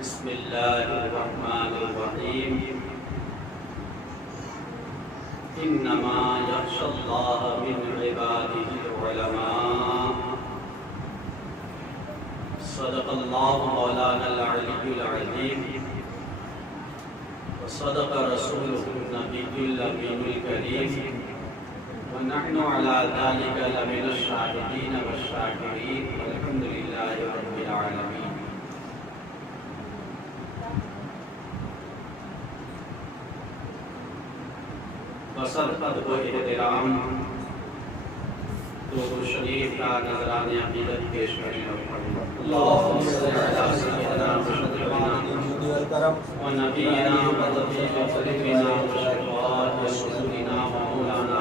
بسم اللہ الرحمن الرحیم انما یخشی اللہ من عبادہ العلماء صدق اللہ مولانا العلی العظیم وصدق رسولہ النبی الامین الکریم ونحن على ذلك لمن الشاهدين والشاكرين والحمد لله رب العالمين. بصدقت و احترام درود شریف کا نذرانِ عقیدت پیش کریں. اللهم صل على سيدنا محمد و نبینا و طبیب قلوبنا و شفاء صدورنا و مولانا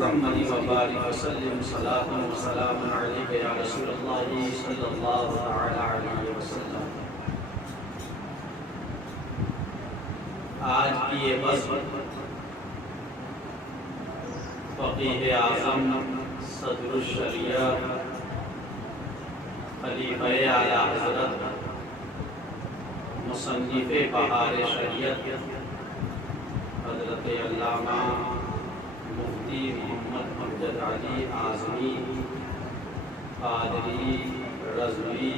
محمد وبارک وسلم صلاة و سلام علیک یا رسول اللہ صلی اللہ علیہ وسلم. آج کی یہ بزم فقیہ اعظم صدر الشریعہ خلیفہ اعلیٰ حضرت مصنف بہار شریعت حضرت علامہ مفتی محمد امجد علی اعظمی قادری رضوی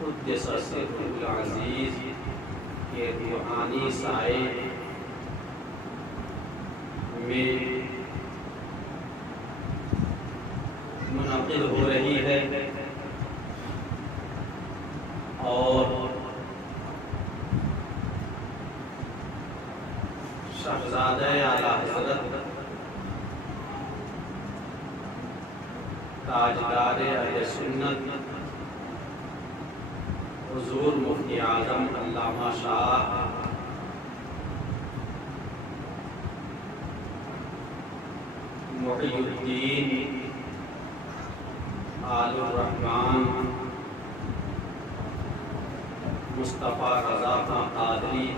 قدس سرہ العزیز کے روحانی سائے میں منعقد ہو رہی ہے اور شہزادہ اعلیٰ حضرت تاجدار اہل سنت حضور مفتی اعظم علامہ شاہ محی الدین آل الرحمن مصطفیٰ رضا خان قادری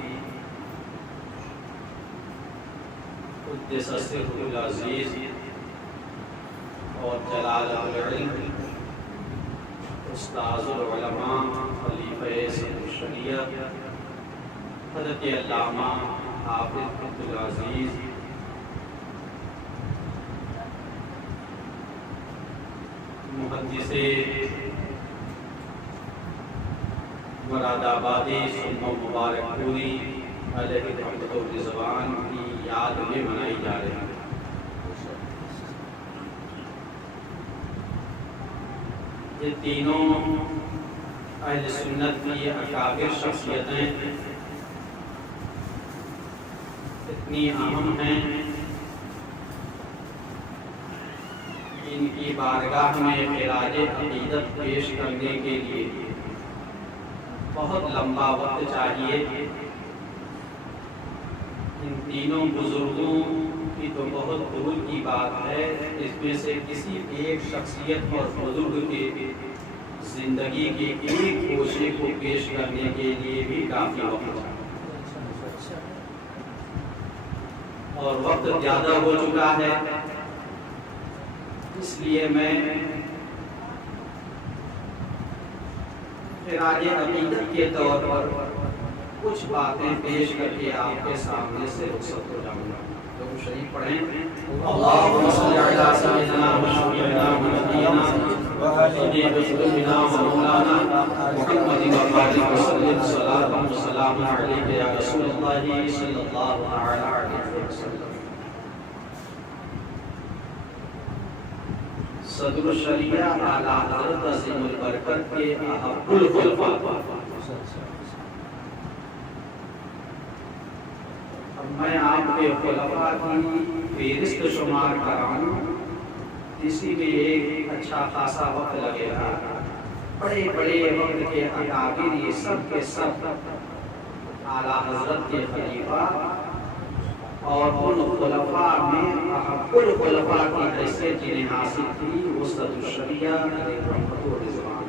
قدس سرہ العزیز اور جلال العلم استاذ العلماء خلیفہ صدر الشریعہ حضرت علامہ حافظ عبدالعزیز محدث مراد آبادی ثم مبارک پوری علیہ رحمت و رضوان کی یاد میں منائی جا رہی ہے. یہ تینوں اہل سنت کی اکابر شخصیتیں اتنی اہم ہیں، ان کی بارگاہ میں خراج عقیدت پیش کرنے کے لیے بہت لمبا وقت چاہیے. ان تینوں بزرگوں کی تو بہت دور کی بات ہے، اس میں سے کسی ایک شخصیت اور بزرگ کے زندگی کے ایک گوشے کو پیش کرنے کے لیے بھی کافی وقت ہے اور وقت زیادہ ہو چکا ہے. اس لیے میں خراج عقیدت کے طور پر کچھ باتیں پیش کر کے آپ کے سامنے سے رخصت ہو جاؤں گا. لوگ شریف پڑھیں. اللہم صلی علی سیدنا محمد قلوبنا و مولانا محمد وبارک وسلم صلاۃ و سلام علیک یا رسول اللہ صلی اللہ علیہ وسلم. صدر الشریعہ اعلیٰ حضرت عظیم البرکت کے احب الخلفاء. اب میں آپ کے خلفاء کی فہرست شمار کراؤں، اسی میں ایک اچھا خاصا وقت لگے گا. بڑے بڑے وقت کے اکابر یہ سب کے سب اعلیٰ حضرت کے خلیفہ اور ان خلفاء میں احب الخلفاء کی حیثیت جنہیں حاصل تھی وہ صدر الشریعہ علیہ رحمت و رضوان.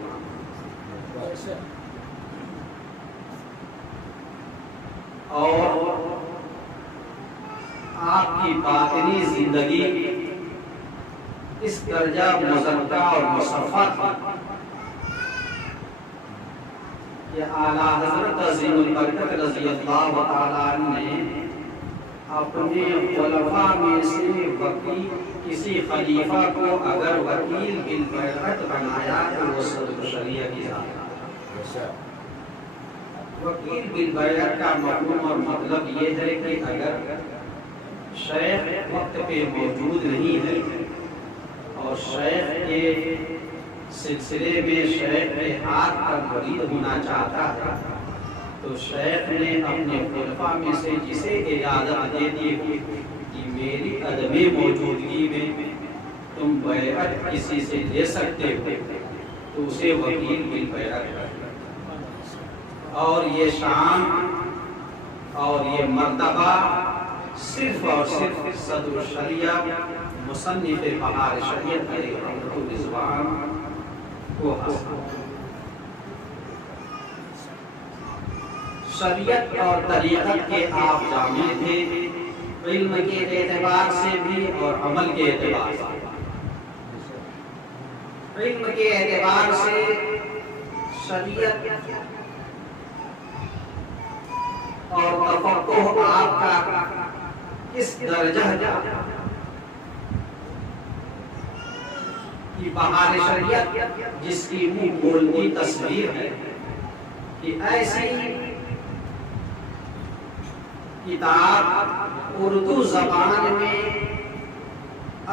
اور آپ کی باطنی زندگی اس درجہ مزکہ اور مصفہ تھی کہ اعلیٰ حضرت عظیم البرکت رضی اللہ تعالیٰ عنہ نے اپنے خلفاء میں سے وکیل کسی خلیفہ کو اگر وکیل بالبیعت بنایا تو وہ صدر الشریعہ کی ذات ہے۔ وکیل بالبیعت کا مفہوم اور مطلب یہ ہے کہ اگر شیخ وقت پہ موجود نہیں ہے اور شیخ کے سلسلے میں شیخ کے ہاتھ پر مرید ہونا چاہتا ہے تو شیخ نے اپنے خلفاء میں سے جسے اجازت دے دی کہ میری عدم موجودگی میں تم بیعت کسی سے لے سکتے ہو تو اسے وکیل بالبیعت کرتا، اور یہ شان اور یہ مرتبہ صرف اور صرف صدر الشریعہ مصنف بہار شریعت علیہ رحمۃ الرضوان کو حاصل۔ شریعت اور طریقت کے آپ جامع تھے، علم کے اعتبار سے بھی اور عمل کے اعتبار سے۔ علم کے اعتبار سے شریعت اور تفقہ آپ کا کس درجہ جا کہ بہار شریعت جس کی منہ بولتی تصویر ہے کہ ایسی کتاب اردو زبان میں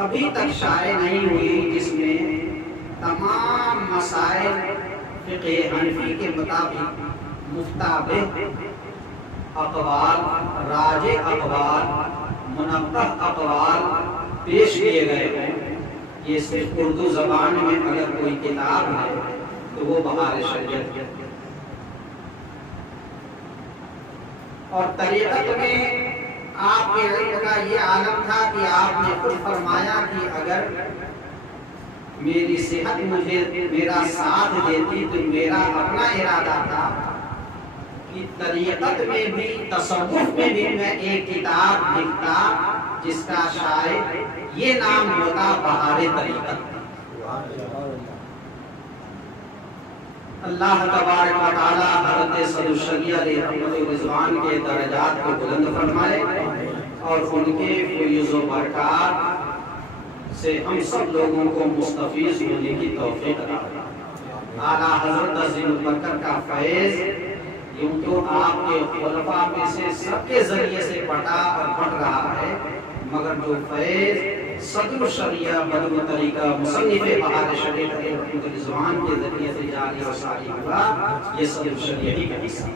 ابھی تک شائع نہیں ہوئی جس میں تمام مسائل فقہ حنفی کے مطابق مفتابہ اقوال، راجح اقوال، منقح اقوال پیش کیے گئے ہیں۔ یہ صرف اردو زبان میں اگر کوئی کتاب ہے تو وہ بہار شریعت ہے۔ اور طریقت میں آپ کے علم کا یہ عالم تھا کہ آپ نے خود فرمایا کہ اگر میری صحت مجھے میرا ساتھ دیتی تو میرا اپنا ارادہ تھا کہ طریقت میں بھی تصوف میں بھی میں ایک کتاب لکھتا جس کا شاید یہ نام ہوتا بہار طریقت۔ اللہ تبارک و تعالی حضرت صدر الشریعہ علیہ رحمۃ الرضوان کے درجات کو بلند فرمائے اور ان کے فیض و برکات سے ہم سب لوگوں کو مستفیض ہونے کی توفیق عطا فرمائے۔ اعلیٰ حضرت عظیم البرکت کا فیض یوں تو آپ کے خلفاء میں سے سب کے ذریعے سے بٹا اور بٹ رہا ہے، مگر جو فیض صدر الشریعہ بدو طریقہ مصنف بہار شریعت علیہ رحمۃ الرضوان کے ذریعے سے جاری اور ساری ہوا، یہ صدر الشریعہ ہی کا حصہ۔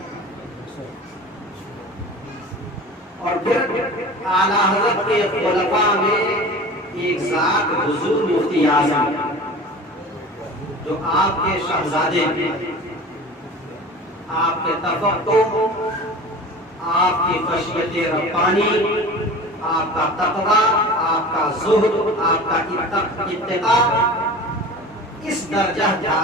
اور پھر اعلیٰ حضرت کے خلفاء میں ایک ذات حضور مفتی اعظم جو آپ کے شہزادے ہیں، آپ کے تفقہ، آپ کی خشیت ربانی، آپ کا تقوی، آپ کا زہد، آپ کا اتقا اس درجہ جا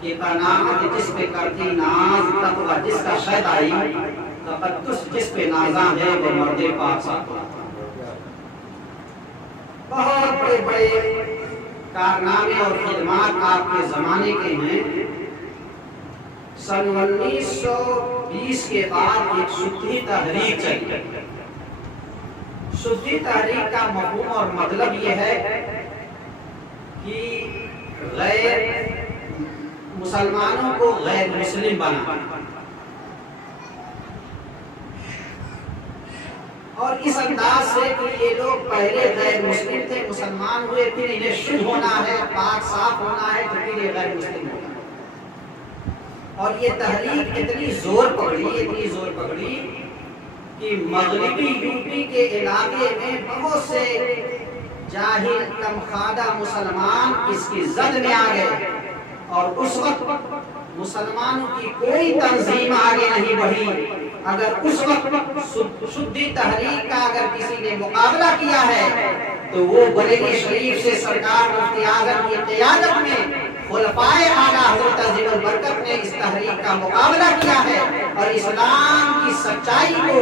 کہ قناعت جس پہ کرتی ناز، تقوی جس کا شیدائی، تقدس جس پہ نازاں ہے وہ مرد پاک صاحب۔ بہت بڑے بڑے کارنامے اور خدمات آپ کے زمانے کے ہیں۔ سن 1920 کے بعد ایک سدھی تحریک چلی۔ سدھی تحریک کا مفہوم اور مطلب یہ ہے کہ غیر مسلمانوں کو غیر مسلم بنانا، اور اس انداز سے کہ یہ لوگ پہلے غیر مسلم تھے، مسلمان ہوئے، پھر انہیں شدھ ہونا ہے، پاک صاف ہونا ہے، تو پھر یہ غیر مسلم ہونا ہے۔ اور یہ تحریک اتنی زور پکڑی کہ مغربی یوپی کے علاقے میں بہت سے جاہل کمخادہ مسلمان اس کی زد میں آ گئے، اور اس وقت مسلمانوں کی کوئی تنظیم آگے نہیں بڑھی۔ اگر اس وقت سدھی تحریک کا اگر کسی نے مقابلہ کیا ہے تو وہ بریلی شریف سے سرکار مفتی اعظم کی قیادت میں خلفائے اعلیٰ حضرت عظیم البرکت نے اس تحریک کا مقابلہ کیا ہے، اور اسلام کی سچائی کو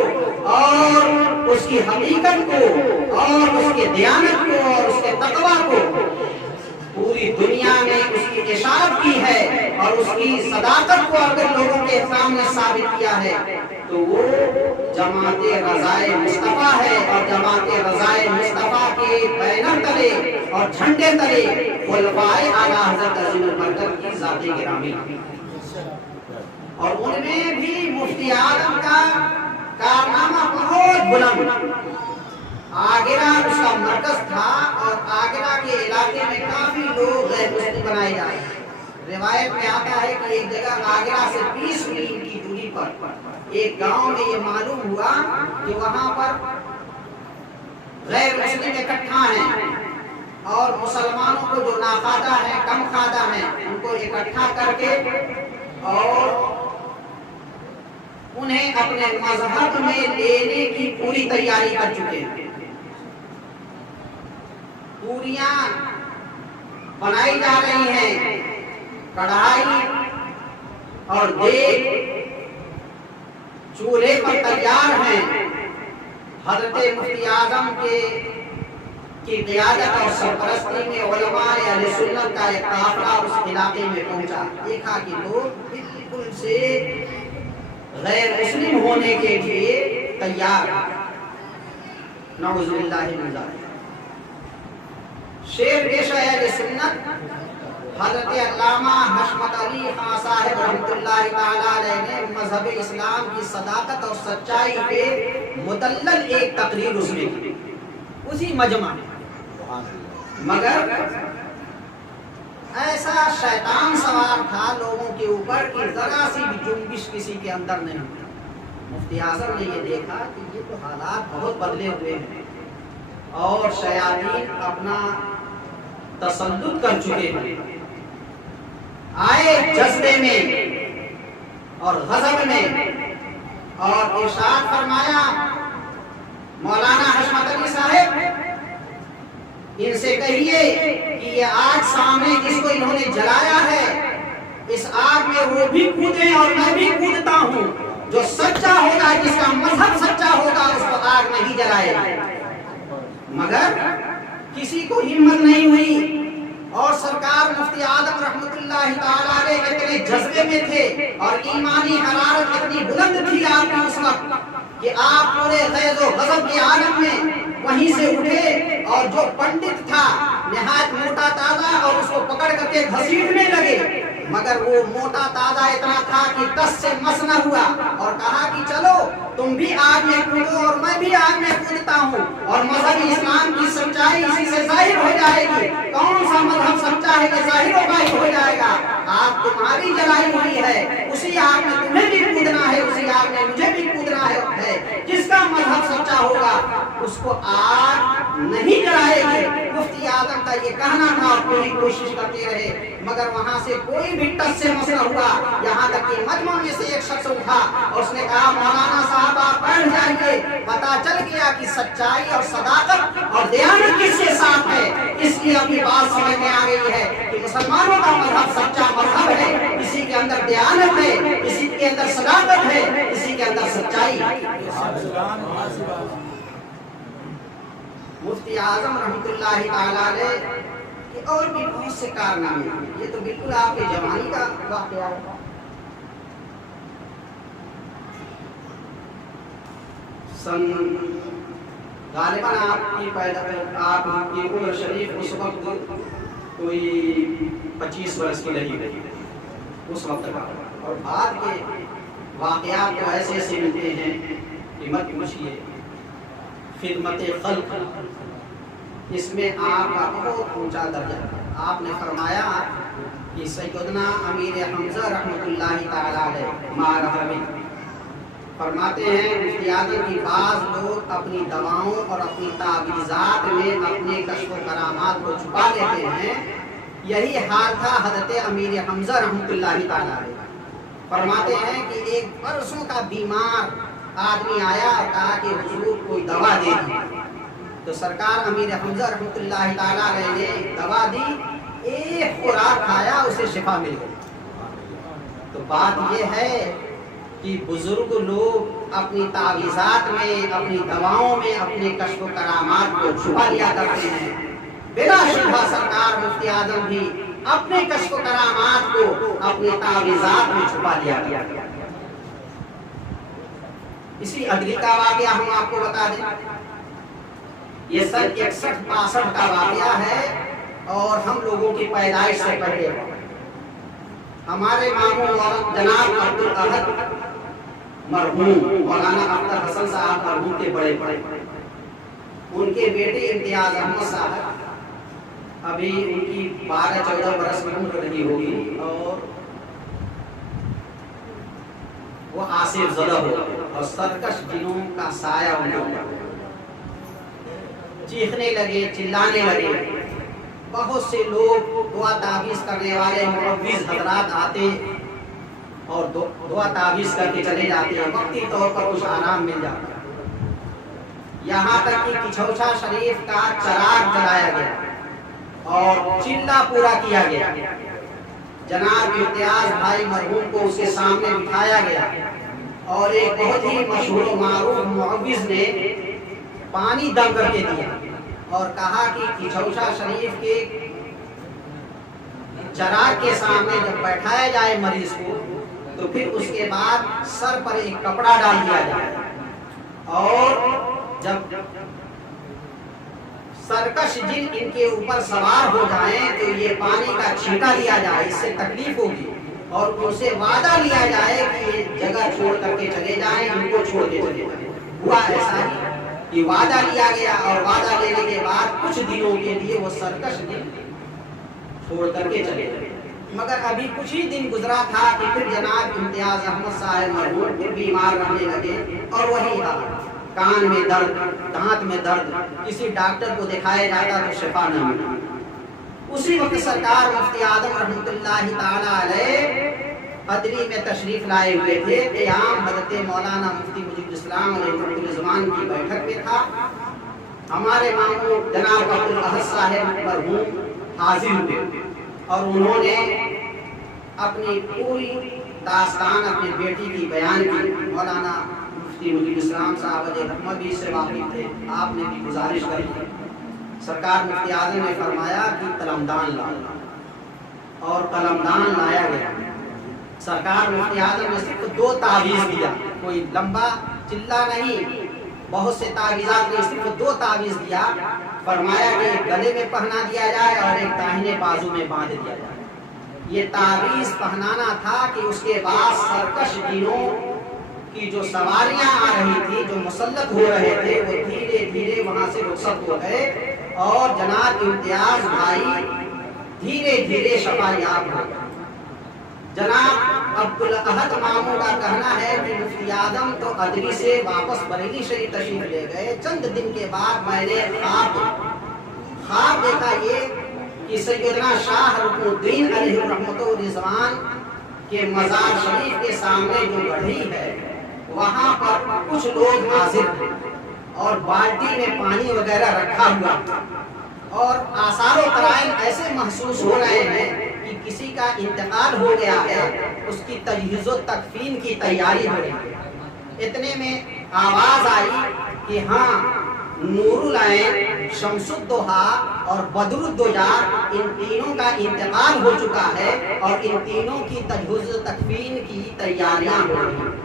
اور اس کی حقیقت کو اور اس کے دیانت کو اور اس کے تقوی کو پوری دنیا میں اس کی اشاعت کی ہے، اور اس کی صداقت کو اگر لوگوں کے سامنے ثابت کیا ہے تو وہ جماعت رضائے مصطفیٰ ہے، اور جماعت رضائے مصطفیٰ کے بینر تلے اور جھنڈے تلے خلفائے اعلیٰ حضرت عظیم البرکت کی ذات گرامی، اور ان میں بھی مفتی اعظم کا کارنامہ بہت بلند۔ آگرہ اس کا مرکز تھا، اور آگرہ کے علاقے میں کافی لوگ غیر مسلم بنائے جائے۔ روایت میں آتا ہے کہ ایک جگہ آگرہ سے 20 میل کی دوری پر ایک گاؤں میں یہ معلوم ہوا کہ وہاں پر غیر مسلم اکٹھا ہیں، اور مسلمانوں کو جو ناخوادہ ہیں، کم خوادہ ہیں، ان کو اکٹھا کر کے اور انہیں اپنے مذہب میں لینے کی پوری تیاری کر چکے ہیں۔ پوریاں بنائی جا رہی ہیں، کڑھائی اور دیگ چولہے پر تیار ہیں۔ حضرت مفتی اعظم کی قیادت اور سرپرستی میں علماء اہل سنت کا ایک قافلہ اس علاقے میں پہنچا۔ دیکھا کہ لوگ بالکل سے غیر مسلم ہونے کے لیے تیار، نعوذ باللہ من ذالک۔ شیر پیش اہل سنت حضرت علامہ حشمت علی خان صاحب رحمۃ اللہ تعالی علیہ نے مذہب اسلام کی صداقت اور سچائی پہ مدلل ایک تقریر اس میں کی، اسی مجمع میں۔ مگر ایسا شیطان سوار تھا لوگوں کے اوپر کہ ذرا سی بھی جنبش کسی کے اندر نہیں ہوئی۔ مفتی اعظم نے یہ دیکھا کہ یہ تو حالات بہت بدلے ہوئے ہیں، اور شیاطین اپنا تسلط کر چکے ہیں۔ آئے جذبے میں اور غضب میں، اور ارشاد فرمایا مولانا حشمت علی صاحب ان سے کہیے کہ یہ آگ سامنے جس کو انہوں نے جلایا ہے، اس آگ میں وہ بھی کودیں اور میں بھی کودتا ہوں۔ جو سچا ہوگا، جس کا مذہب سچا ہوگا، اس کو آگ نہیں جلائے گا۔ مگر کسی کو ہمت نہیں ہوئی، اور سرکار مفتی اعظم رحمۃ اللہ تعالی علیہ اتنے جذبے میں تھے اور ایمانی حرارت اتنی بلند تھی آپ کی اس وقت کہ آپ پورے غیظ و غضب کے عالم میں وہیں سے اٹھے، اور جو پنڈت تھا نہایت موٹا تازہ، اور اس کو پکڑ کر کے گھسیٹنے لگے، مگر وہ موٹا تازہ اتنا تھا کہ دست سے مس نہ ہوا، اور کہا کہ چلو تم بھی آگ میں کودو اور میں بھی آگ میں کودتا ہوں، اور مذہب اسلام کی سچائی اسی سے ظاہر ہو جائے گی۔ کون سا مذہب سچا ہے کہ ظاہر و باطن ہو جائے گا۔ آگ تمہاری جلائی ہوئی ہے، اسی آگ میں تمہیں بھی کودنا ہے، اسی آگ میں مجھے بھی کودنا ہے۔ جس کا مذہب سچا ہوگا اس کو آگ نہیں جلائے گی۔ مفتی اعظم کا یہ کہنا تھا، اور پوری کوشش کرتے رہے، مگر وہاں سے کوئی بھی ٹس سے مس نہ ہوا۔ یہاں تک کہ مجمع میں سے ایک شخص اٹھا اور اس نے کہا مولانا صاحب آپ بیٹھ جائیے، پتہ چل گیا کہ سچائی اور صداقت اور دیانت کس کے ساتھ ہے۔ اس لیے ابھی بات سمجھ میں آ گئی ہے کہ مسلمانوں کا مذہب سچا مذہب ہے، اسی کے اندر دیانت ہے، اسی کے اندر صداقت ہے، اسی کے اندر سچائی ہے۔ مفتی اعظم رحمۃ اللہ تعالی علیہ کہ اور بھی بہت سے کارنامے ہیں، یہ تو بالکل آپ کے جوانی کا واقعہ ہے۔ سن غالباً آپ کی عمر شریف اس وقت کوئی 25 برس کی رہی اس وقت کا، اور بعد کے واقعات تو ایسے ایسے ملتے ہیں کہ مت پوچھیے۔ خدمت خلق اس میں آپ کا بہت اونچا درجہ ہے۔ آپ نے فرمایا کہ سیدنا امیر حمزہ رحمۃ اللہ تعالی علیہ مارحمی فرماتے ہیں مفتی اعظم کی بعض لوگ اپنی دواؤں اور اپنی تعویذات میں اپنے کشف و کرامات کو چھپا لیتے ہیں، یہی حال تھا حضرت امیر حمزہ رحمۃ اللہ تعالی علیہ۔ فرماتے ہیں کہ ایک برسوں کا بیمار آدمی آیا اور کہا کہ حضور کوئی دوا دے دی، تو سرکار امیر حمزہ رحمۃ اللہ تعالی علیہ نے دوا دی، ایک خوراک کھایا اسے شفا مل گئی۔ تو بات یہ ہے کہ بزرگ لوگ اپنی تعویذات میں، اپنی دواؤں میں اپنے کشف و کرامات کو چھپا لیا کرتے ہیں۔ بلا شبہ سرکار مفتی اعظم بھی اپنے کشف و کرامات کو اپنے تعویذات میں چھپا لیا گیا۔ اسی ادری کا واقعہ ہم آپ کو بتا دیں، یہ سن 61-62 کا واقعہ ہے اور ہم لوگوں کی پیدائش سے پہلے ہمارے ماموں جناب عبدالاحد مرحوم مولانا اختر حسن صاحب مرحوم کے بڑے ان کے بیٹے امتیاز احمد صاحب ابھی ان کی 12-14 برس میں عمر رہی ہوگی اور وہ آصف زدہ ہو اور سرکش جنوں کا سایہ ہونے چیخنے لگے، چلانے لگے۔ بہت سے لوگ دعا تعویذ کرنے والے معوذ حضرات آتے اور دعا تعویذ کر کے چلے جاتے ہیں، وقتی طور پر کچھ آرام مل جاتا ہے۔ یہاں تک کہ کچھوچا شریف کا چراغ جلایا گیا اور چلا پورا کیا گیا۔ جناب امتیاز بھائی مرحوم کو اس کے سامنے بٹھایا گیا اور ایک بہت ہی مشہور و معروف معوذ نے پانی دم کر کے دیا اور کہا کہ کچھوچا شریف کے چراغ کے سامنے جب بیٹھایا جائے مریض کو تو پھر اس کے بعد سر پر ایک کپڑا ڈال دیا جائے اور جب سرکش جن ان کے اوپر سوار ہو جائیں تو یہ پانی کا چھینٹا لیا جائے، اس سے تکلیف ہوگی اور ان سے وعدہ لیا جائے کہ یہ جگہ چھوڑ کر کے چلے جائیں، ان کو چھوڑ کے چلے جائیں۔ ہوا ایسا ہی کہ وعدہ لیا گیا اور وعدہ لینے کے بعد کچھ دنوں کے لیے وہ سرکش جن چھوڑ کر کے چلے گئے، مگر ابھی کچھ ہی دن گزرا تھا کہ پھر جناب امتیاز احمد صاحب مرحوم پھر بیمار رہنے لگے اور وہی حال، کان میں درد، دانت میں درد، کسی ڈاکٹر کو دکھایا جاتا تو شفا نہ ملی۔ اسی وقت سرکار مفتی اعظم رحمۃ اللہ تعالی علیہ ادری میں تشریف لائے ہوئے تھے۔ قیام حضرت مولانا مفتی مجید الاسلام علیہ الرضوان کی بیٹھک میں تھا۔ ہمارے ماموں جناب عبدالاحد صاحب مرحوم حاضر ہوئے اور انہوں نے اپنی پوری داستان اپنی بیٹی کی بیان کی۔ مولانا مفتی مجید الاسلام صاحب علیہ رحمہ بھی اس سے واقف تھے، آپ نے بھی گزارش کری۔ سرکار مفتی اعظم نے فرمایا کہ قلمدان لاؤ اور قلمدان لایا گیا۔ سرکار مفتی اعظم نے صرف 2 تعویذ دیا، کوئی لمبا چلا نہیں، بہت سے تعویذات نے صرف 2 تعویذ دیا۔ فرمایا کہ ایک گلے میں پہنا دیا جائے اور ایک داہنے بازو میں باندھ دیا جائے۔ یہ تعویذ پہنانا تھا کہ اس کے بعد سرکش جنوں کی جو سواریاں آ رہی تھی، جو مسلط ہو رہے تھے، وہ دھیرے دھیرے وہاں سے رخصت ہو گئے اور جناب امتیاز بھائی دھیرے دھیرے شفا یاب ہو گئے۔ جناب عبدالاحد ماموں کا کہنا ہے کہ مفتی اعظم تو ادری سے واپس بریلی شریف تشریف لے گئے۔ چند دن کے بعد میں نے خواب دیکھا یہ کہ سیدنا شاہ رکن الدین علیہ رحمۃ الرضوان کے مزار شریف کے سامنے جو گڑھی ہے وہاں پر کچھ لوگ حاضر تھے اور بالٹی میں پانی وغیرہ رکھا ہوا تھا اور آثار و قرائن ایسے محسوس ہو رہے ہیں کہ کسی کا انتقال ہو گیا ہے، اس کی تجہیز و تکفین کی تیاری ہو رہی ہے۔ اتنے میں آواز آئی کہ ہاں نور العین، شمس الضحیٰ اور بدر الدجا ان تینوں کا انتقال ہو چکا ہے اور ان تینوں کی تجہیز و تکفین کی تیاریاں ہو رہی ہیں۔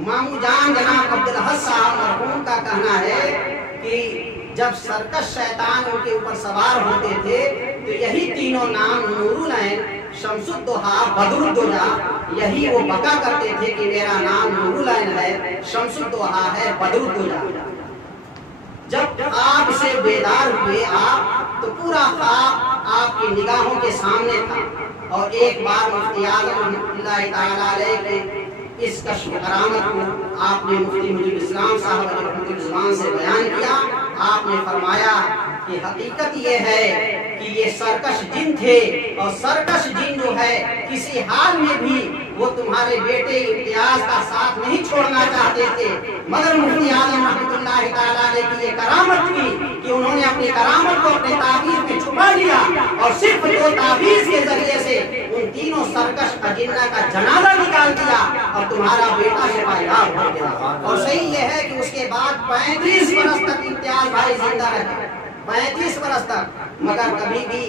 ماموں جان جناب عبدالاحد صاحب مرحوم کا کہنا ہے کہ جب سرکش شیطان ان کے اوپر سوار ہوتے تھے تو یہی تینوں نام نور العین، شمس الضحیٰ، بدر الدجا، یہی وہ بکا کرتے تھے کہ میرا نام نور العین ہے، شمس الضحیٰ ہے، بدر الدجا۔ جب آپ سے بیدار ہوئے آپ تو پورا خواب آپ کی نگاہوں کے سامنے تھا اور ایک بار مفتی اعظم رحمۃ اللہ تعالی علیہ کے اس کشف کرامت کو آپ نے مفتی مجید الاسلام صاحب علیہ رحمۃ الرضوان سے بیان کیا۔ آپ نے فرمایا کہ حقیقت یہ ہے کہ یہ سرکش جن تھے اور سرکش جن جو ہے کسی حال میں بھی وہ تمہارے بیٹے امتیاز کا ساتھ نہیں چھوڑنا چاہتے تھے، مگر مفتی اعظم رحمۃ اللہ تعالی علیہ کی یہ کرامت تھی کہ انہوں نے اپنی کرامت کو اپنے تعویذ میں چھپا لیا اور صرف 2 تعویذ کے ذریعے سے ان تینوں سرکش اجنہ کا جنازہ نکال دیا اور تمہارا بیٹا شفا یاب ہو گیا۔ اور صحیح یہ ہے کہ اس کے بعد 35 برس تک امتیاز بھائی زندہ رہے، 35 برس تک، مگر کبھی بھی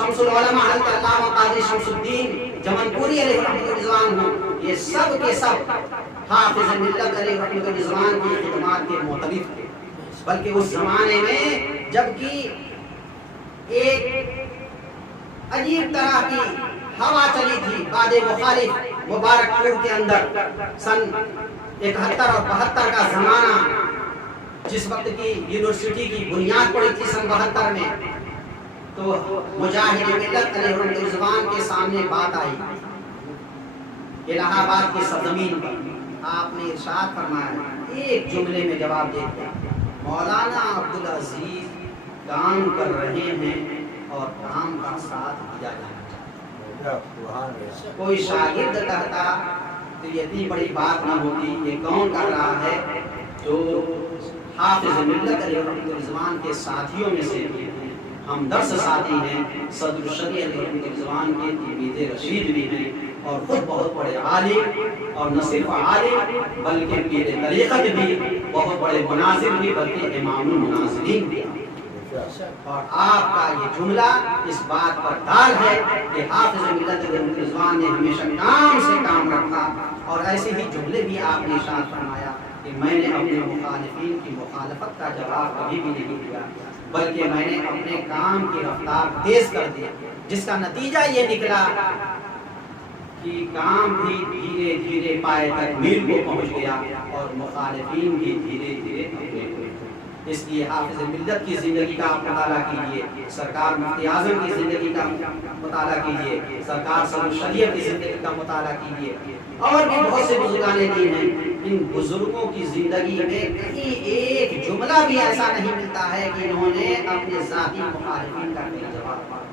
شمس العلماء حضرت علامہ قاضی شمس الدین جمنپوری علیہ رحمۃ الرضوان ہوں، یہ سب کے سب حافظ ملت علیہ رحمۃ الرضوان کی خدمات کے معترف تھے۔ بلکہ اس زمانے میں جبکہ ایک عجیب طرح کی ہوا چلی تھی باد مخالف مبارک پور کے اندر، سن 71 اور 72 کا زمانہ، جس وقت کی یونیورسٹی کی بنیاد پڑی تھی سن 72 میں، تو مجاہد ملت علیہ الرضوان کے سامنے بات آئی الہ آباد کی سرزمین پر۔ آپ نے ارشاد فرمایا، ایک جملے میں جواب دیتے ہیں، مولانا عبدالعزیز کام کر رہے ہیں اور کام کا ساتھ دیا جانا چاہیے۔ کوئی شاگرد کہتا تو یہ اتنی بڑی بات نہ ہوتی، یہ کون کر رہا ہے؟ جو حافظ ملت علیہ الرضوان کے ساتھیوں میں سے بھی ہیں، ہم درس ساتھی ہیں، صدر الشریعہ علیہ الرضوان کے تلمیذ رشید بھی ہیں، اور خود بہت بڑے عالم، اور نہ صرف عالم بلکہ پیر طریقت بھی، بہت بڑے مناظر بھی، بلکہ امام المناظرین بھی۔ اور آپ کا یہ جملہ اس بات پر دال ہے کہ حافظ ملت علیہ الرضوان نے ہمیشہ کام سے کام رکھا، اور ایسے ہی جملے بھی آپ نے ارشاد فرمایا کہ میں نے اپنے مخالفین کی مخالفت کا جواب کبھی بھی نہیں دیا، بلکہ میں نے اپنے کام کی رفتار تیز کر دی، جس کا نتیجہ یہ نکلا کہ کام بھی دھیرے دھیرے پائے تک میل کو پہنچ گیا، اور مخالفین بھی دھیرے دھیرے اپنے ہوئے۔ اس لیے حافظ ملت کی زندگی کا آپ مطالعہ کیجئے، سرکار مفتی اعظم کی زندگی کا مطالعہ کیجئے، سرکار صدر الشریعہ کی زندگی کا مطالعہ کیجئے، اور بھی بہت سے بزرگان دین ہیں۔ ان بزرگوں کی زندگی میں کہیں ایک جملہ بھی ایسا نہیں ملتا ہے کہ انہوں نے اپنے ذاتی مخالفین کا کوئی جواب پایا۔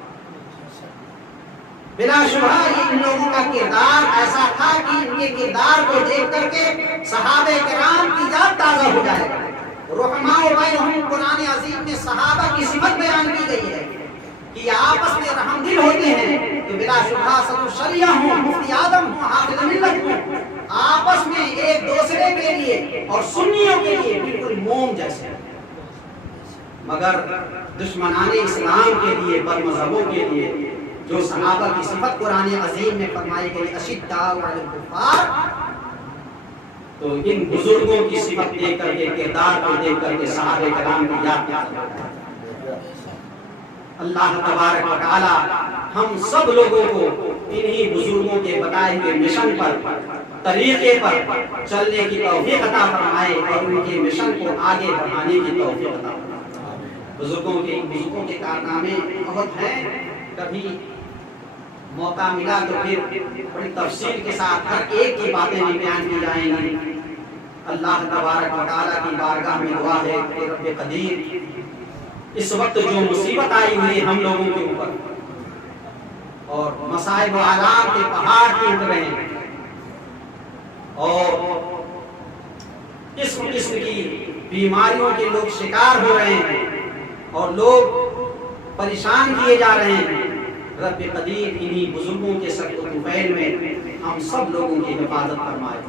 بلا شبہ ان لوگوں کا کردار ایسا تھا کہ ان کے کردار کو دیکھ کر کے صحابہ کرام کی یاد تازہ ہو جائے گا۔ رحماء بینہم قرآن عظیم میں صحابہ کی صفت بیان کی گئی ہے کہ آپس میں رحم دل ہوتے ہیں، تو بلا شبہ صدر الشریعہ ہوں، مفتی اعظم ہوں، حافظ ملت ہوں، آپس میں ایک دوسرے کے لیے اور سنیوں کے لیے بالکل موم جیسے، مگر دشمنان اسلام کے لیے، بد مذہبوں کے لیے جو صحابہ کی صفت قرآن عظیم میں فرمائی گئی اشداء علی الکفار، تو ان بزرگوں کی صفت دیکھ کر کے، کردار کو دیکھ کر کے صحابہ کرام کی یاد کیا۔ اللہ تبارک و تعالی ہم سب لوگوں کو انہی بزرگوں کے بتائے ہوئے مشن پر، طریقے پر چلنے کی توفیق عطا فرمائے، اور ان کے مشن کو آگے بڑھانے کی توفیق عطا فرمائے۔ بزرگوں کے کارنامے بہت ہیں، کبھی موقع ملا تو پھر بڑی تفصیل کے ساتھ ہر ایک کی باتیں بھی بیان کی جائیں گی۔ اللہ تبارک و تعالیٰ کی بارگاہ میں دعا ہے کہ رب قدیر اس وقت جو مصیبت آئی ہوئی ہم لوگوں کے اوپر، اور مصائب و آلام کے پہاڑ ٹوٹ رہے ہیں، اور قسم قسم کی بیماریوں کے لوگ شکار ہو رہے ہیں، اور لوگ پریشان کیے جا رہے ہیں، رب قدیر انہی بزرگوں کے سر و طفیل میں ہم سب لوگوں کی حفاظت فرمائے،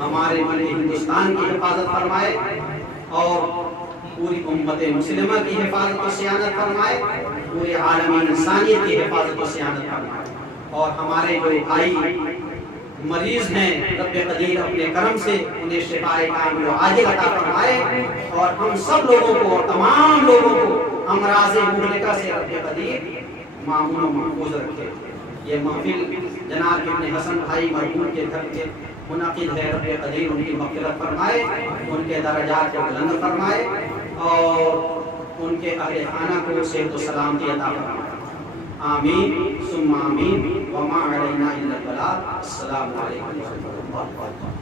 ہمارے ملک ہندوستان کی حفاظت فرمائے، اور پوری امت مسلمہ کی حفاظت و صیانت فرمائے، پورے عالم انسانیت کی حفاظت و صیانت فرمائے، اور ہمارے جو بھائی مریض ہیں رب قدیر اپنے کرم سے انہیں شفائے کامل و عاجل عطا فرمائے، اور ہم سب لوگوں کو اور تمام لوگوں کو امراض مہلکہ سے رب قدیر معمول و محفوظ رکھے۔ یہ محفل جناب ابن حسن بھائی مرحوم کے گھر کے منعقد ہے، رب قدیر ان کی مغفرت فرمائے، ان کے درجات کو بلند فرمائے، اور ان کے اہل خانہ کو صحت و سلامتی عطا فرمائے۔ آمین ثم آمین، وما علینا الا البلاغ۔ السلام علیکم ورحمۃ اللہ وبرکاتہ۔